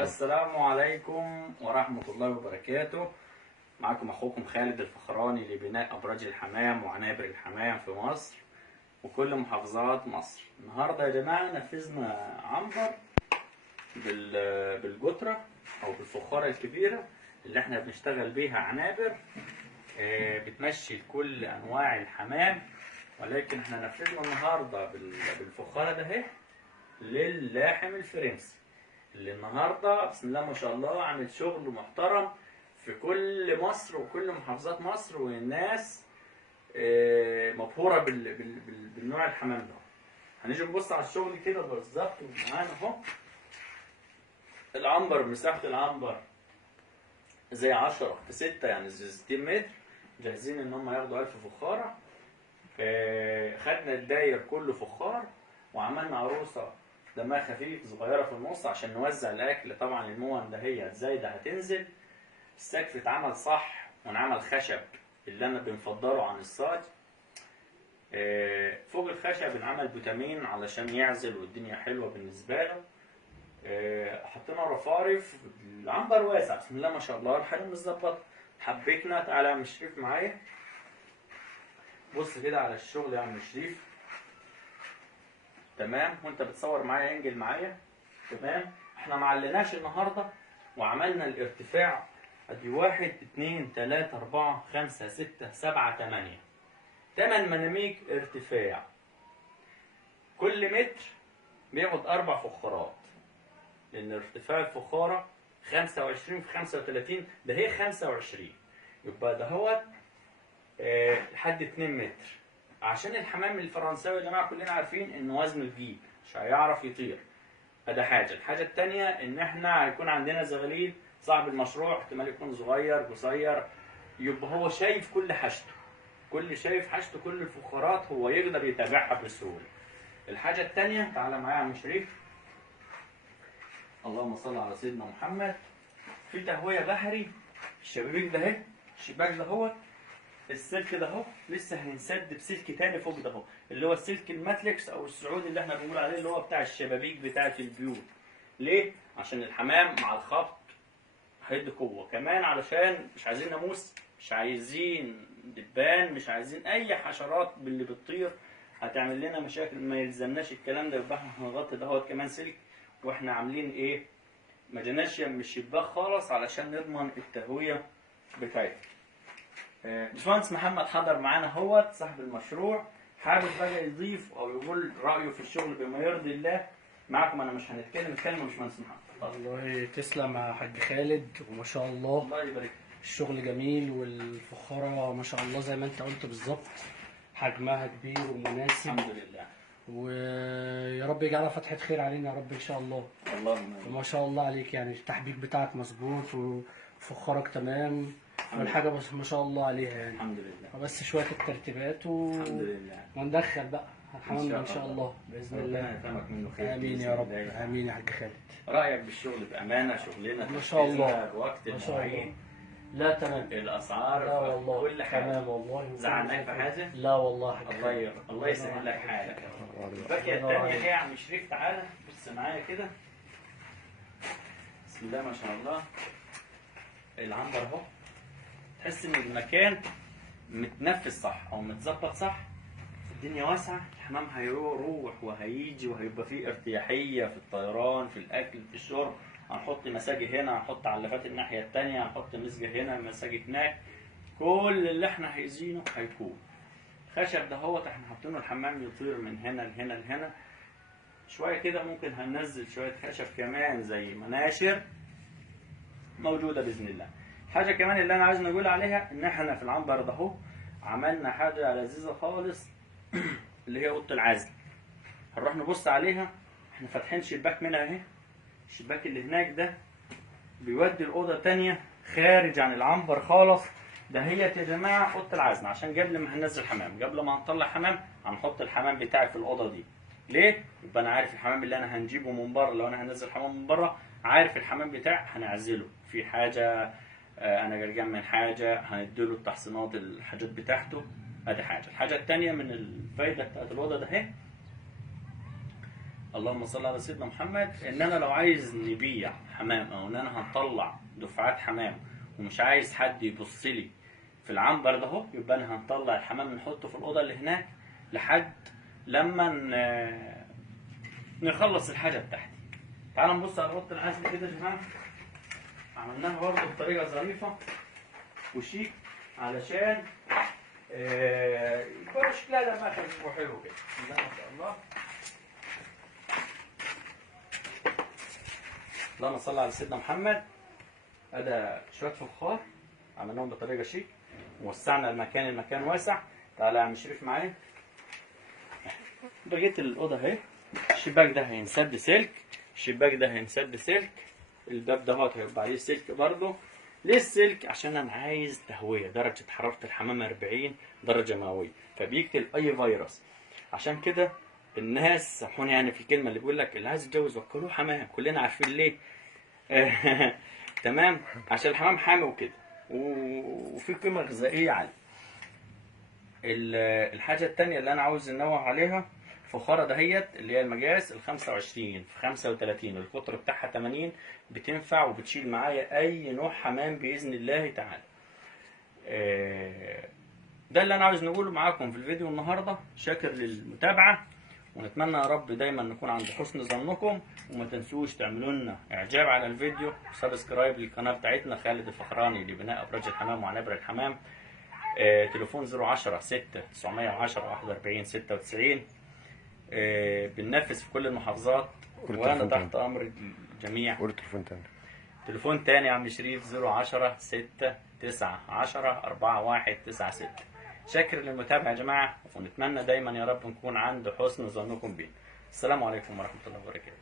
السلام عليكم ورحمة الله وبركاته. معكم أخوكم خالد الفخراني لبناء أبراج الحمام وعنابر الحمام في مصر وكل محافظات مصر. النهاردة يا جماعة نفذنا عنبر بالجترة أو بالفخارة الكبيرة اللي احنا بنشتغل بيها عنابر بتمشي كل أنواع الحمام، ولكن احنا نفذنا النهاردة بالفخارة ده اهي للاحم الفرنسي اللي النهارده بسم الله ما شاء الله عامل شغل محترم في كل مصر وكل محافظات مصر، والناس مبهوره بالنوع الحمام ده. هنيجي نبص على الشغل كده بالظبط معانا اهو. العنبر مساحه العنبر زي 10 في 6 يعني زي 60 متر، جاهزين ان هم ياخدوا 1000 فخاره. خدنا الداير كله فخار وعملنا عروسه دمها خفيف صغيره في النص عشان نوزع الاكل. طبعا المون ده هي الزايده هتنزل. السقف اتعمل صح ونعمل خشب اللي انا بنفضله عن الصاج. فوق الخشب بنعمل بوتامين علشان يعزل والدنيا حلوه بالنسبه له. حطينا رفارف. العنبر واسع بسم الله ما شاء الله، الحاجه متظبطه. حبيتنا تعالى يا عم شريف معايا، بص كده على الشغل يا عم شريف. تمام، وانت بتصور معايا انجل معايا. تمام، احنا ما علناش النهارده وعملنا الارتفاع ادي 1 2 3 4 5 6 7 8 8 مناميك ارتفاع. كل متر بياخد 4 فخارات، لان ارتفاع الفخاره 25 في 35 ده هي 25، يبقى ده هو لحد 2 متر. عشان الحمام الفرنساوي يا جماعه كلنا عارفين ان وزنه تقيل مش هيعرف يطير. ده حاجه. الحاجه الثانيه ان احنا هيكون عندنا زغاليل. صاحب المشروع احتمال يكون صغير قصير، يبقى هو شايف كل حاجته، شايف حاجته كل الفخارات، هو يقدر يتابعها بسهوله. الحاجه الثانيه تعالى معايا يا عم شريف. اللهم صل على سيدنا محمد. في تهويه بحري. الشبابيك ده اهي، الشباك ده هو السلك ده اهو لسه هينسد بسلك تاني فوق ده اهو، اللي هو السلك الماتلكس او السعودي اللي احنا بنقول عليه اللي هو بتاع الشبابيك بتاعه البيوت. ليه؟ عشان الحمام مع الخبط هيدي قوه، كمان علشان مش عايزين ناموس، مش عايزين دبان، مش عايزين اي حشرات باللي بتطير هتعمل لنا مشاكل. ما يلزمناش الكلام ده، يبقى احنا هنغطي دهوت كمان سلك. واحنا عاملين ايه؟ ما جيناش من الشباك خالص علشان نضمن التهويه بتاعتها. باشمهندس محمد حضر معانا اهوت صاحب المشروع، حابب بقى يضيف او يقول رايه في الشغل بما يرضي الله. معاكم انا مش هنتكلم، اتكلم يا باشمهندس محمد. والله تسلم يا حاج خالد، وما شاء الله الله يبارك. الشغل جميل والفخارة ما شاء الله زي ما انت قلت بالظبط، حجمها كبير ومناسب. الحمد لله. ويا رب يجعلها فتحة خير علينا يا رب ان شاء الله. اللهم وما شاء الله عليك، يعني التحبيك بتاعك مظبوط وفخارك تمام، والحاجة بس ما شاء الله عليها يعني. الحمد لله. بس شوية الترتيبات الحمد لله. وندخل بقى الحمام ان شاء الله باذن الله. ربنا يفهمك منه خير. امين يا رب، امين يا حاج خالد. رايك بالشغل بامانه، شغلنا ما شاء الله بوقت ما شاء الله. المواعيد، لا تمام. الاسعار، لا والله كل حاجه تمام والله. زعلناك في حاجه؟ لا والله حاج الله يسهل لك حالك. الباقيه الثانيه ايه يا عم شريف؟ تعالى بص معايا كده. بسم الله ما شاء الله. العنبر اهو، تحس ان المكان متنفذ صح او متظبط صح. الدنيا واسعه، الحمام هيروح وهيجي وهيبقى فيه ارتياحيه في الطيران، في الاكل، في الشرب. هنحط مساجي هنا، هنحط علافات الناحيه الثانيه، هنحط مسجه هنا، مساجي هناك. كل اللي احنا عايزينه هيكون. خشب ده هو احنا حاطينه الحمام يطير من هنا لهنا لهنا. شويه كده ممكن هننزل شويه خشب كمان زي مناشر موجوده باذن الله. حاجه كمان اللي انا عايز نقول عليها ان احنا في العنبر ده اهو عملنا حاجه لذيذه خالص اللي هي اوضه العزل. هنروح نبص عليها. احنا فاتحين شباك منها اهي. الشباك اللي هناك ده بيودي الاوضه تانية خارج عن العنبر خالص. ده هي يا جماعه اوضه العزل، عشان قبل ما هننزل حمام، قبل ما هنطلع حمام هنحط الحمام بتاعي في الاوضه دي. ليه؟ يبقى انا عارف الحمام اللي انا هنجيبه من بره. لو انا هنزل حمام من بره عارف الحمام بتاعي هنعزله في حاجه، انا قلقان من حاجه هنديله التحصينات الحاجات بتاعته. ادي حاجه. الحاجه الثانيه من الفايده بتاعت الاوضه ده اهي، اللهم صل على سيدنا محمد، ان انا لو عايز نبيع حمام او ان انا هنطلع دفعات حمام ومش عايز حد يبص لي في العنبر ده اهو، يبقى انا هنطلع الحمام نحطه في الاوضه اللي هناك لحد لما نخلص الحاجه بتاعتي. تعالوا نبص على اوضه العزل كده يا جماعه. عملناها برضه بطريقه ظريفه وشيك علشان يكون شكلها لما يبقى حلو كده. بسم الله ما شاء الله. اللهم صل على سيدنا محمد. ادي شويه فخار عملناهم بطريقه شيك، ووسعنا المكان واسع. تعالى يا عم شريف معايا. بقيت الاوضه اهي. الشباك ده هينسد سلك، الشباك ده هينسد سلك، الباب ده هيبقى عليه سلك برضه. ليه السلك؟ عشان انا عايز تهويه، درجه حراره الحمام 40 درجه مئويه فبيقتل اي فيروس. عشان كده الناس سامحوني يعني في الكلمه اللي بيقول لك اللي عايز يتجوز وكلوه حمام، كلنا عارفين ليه. تمام، عشان الحمام حامي وكده وفي قيمه غذائيه عاليه. الحاجه الثانيه اللي انا عاوز انوه عليها، الفخاره دهيت اللي هي المقاس ال 25 في 35 القطر بتاعها 80، بتنفع وبتشيل معايا اي نوع حمام باذن الله تعالى. ده اللي انا عاوز نقوله معاكم في الفيديو النهارده. شاكر للمتابعه، ونتمنى يا رب دايما نكون عند حسن ظنكم، وما تنسوش تعملوا لنا اعجاب على الفيديو وسبسكرايب للقناه بتاعتنا خالد الفخراني لبناء ابراج الحمام وعنابر الحمام. تليفون 010 6 910 41 96. بننفذ في كل المحافظات وانا تحت امر الجميع. قول تليفون تاني. تليفون تاني يا عم شريف 010 6 9 10 41 96. شاكر للمتابعة يا جماعة، ونتمنى دايما يا رب نكون عند حسن ظنكم بينا. السلام عليكم ورحمة الله وبركاته.